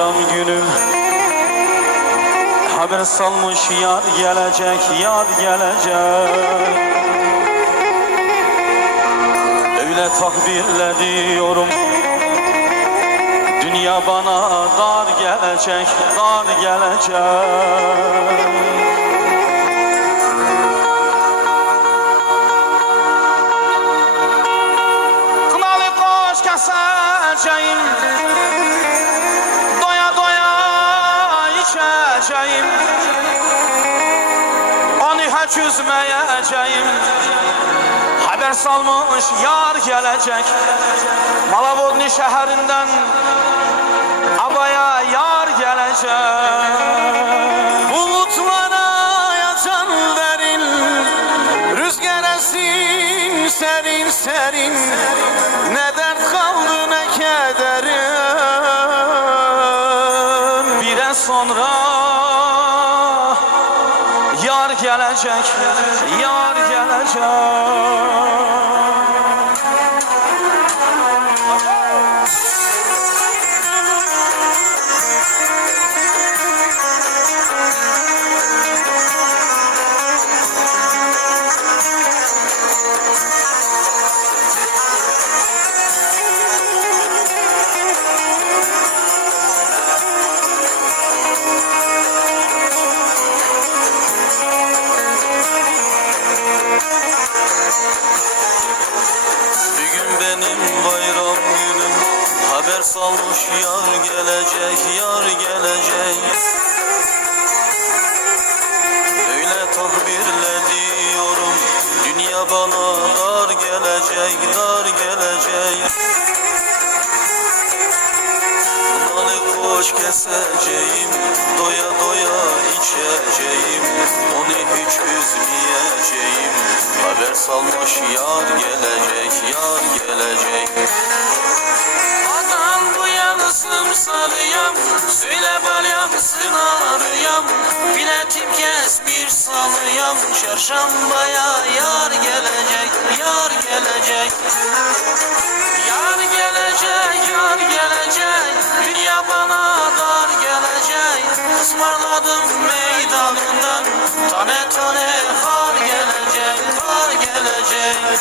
bayram günü. Haber salmış yar gelecek, yar gelecek. Öyle takbirle diyorum, dünya bana dar gelecek, dar gelecek. Keseceğim, doya doya içeceğim, onu hiç üzmeyeceğim. Haber salmış yar gelecek, Malavodni şehrinden Abaya yar gelecek. Bulutlara can verin, rüzgar esin serin serin, ne dert kaldı ne kederim. Bir sonra yar gelecek, yar gelecek. Haber salmış yar gelecek, yar gelecek. Öyle takbirle diyorum, dünya bana dar gelecek, dar gelecek. Nalı koş keseceğim, doya doya içeceğim, onu hiç üzmeyeceğim. Haber salmış yar gelecek, yar gelecek. Sarıyam, söyle balyamsın ağrıyam, biletim kes bir salıyam, çarşambaya yar gelecek, yar gelecek. Yar gelecek, yar gelecek, dünya bana dar gelecek. Ismarladım meydanından, tane tane kar gelecek, kar gelecek.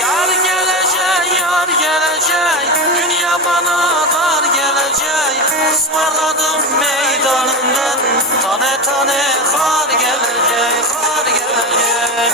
Yar gelecek, yar gelecek, dünya bana dar gelecek. Ismarladım meydanından, tane tane kar gelecek, kar gelecek.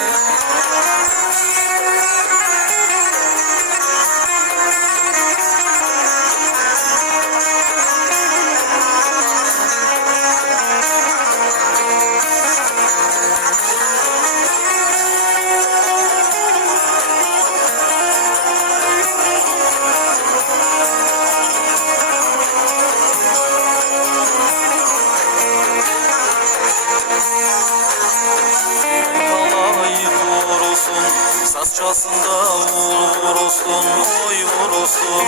Saz çalsın davul vurulsun, oy vurulsun.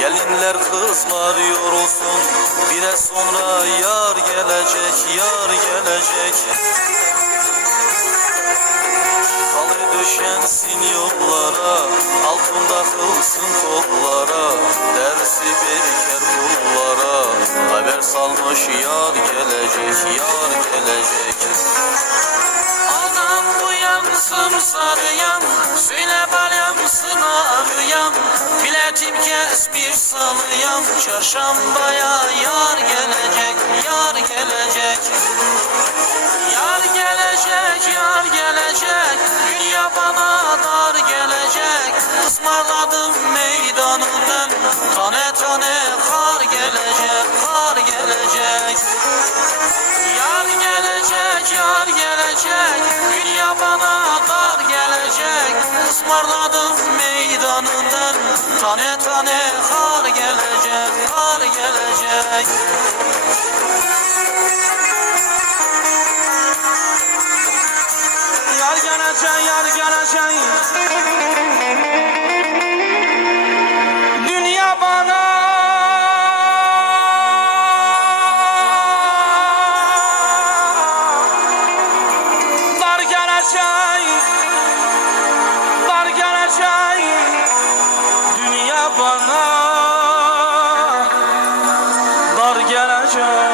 Gelinler kızlar yorulsun, bire sonra yar gelecek, yar gelecek. Halı döşensin yollara, altında kılsın kollara, dersi beriker kullara. Haber salmış yar gelecek, yar gelecek. Sarıyam, söyle balyamsın ağrıyam, biletim kes bir salıyam, çarşambaya yar gelecek, yar gelecek. Yar gelecek, yar gelecek, dünya bana dar gelecek. Ismarladım meydanından, tane tane kar gelecek, kar gelecek. Yar gelecek, yar gelecek, dünya bana dar gelecek. Ismarladım meydanından, tane tane kar gelecek, kar gelecek. Yar gelecek, yar gelecek, dünya bana dar gelecek, dar gelecek, dünya bana gələcək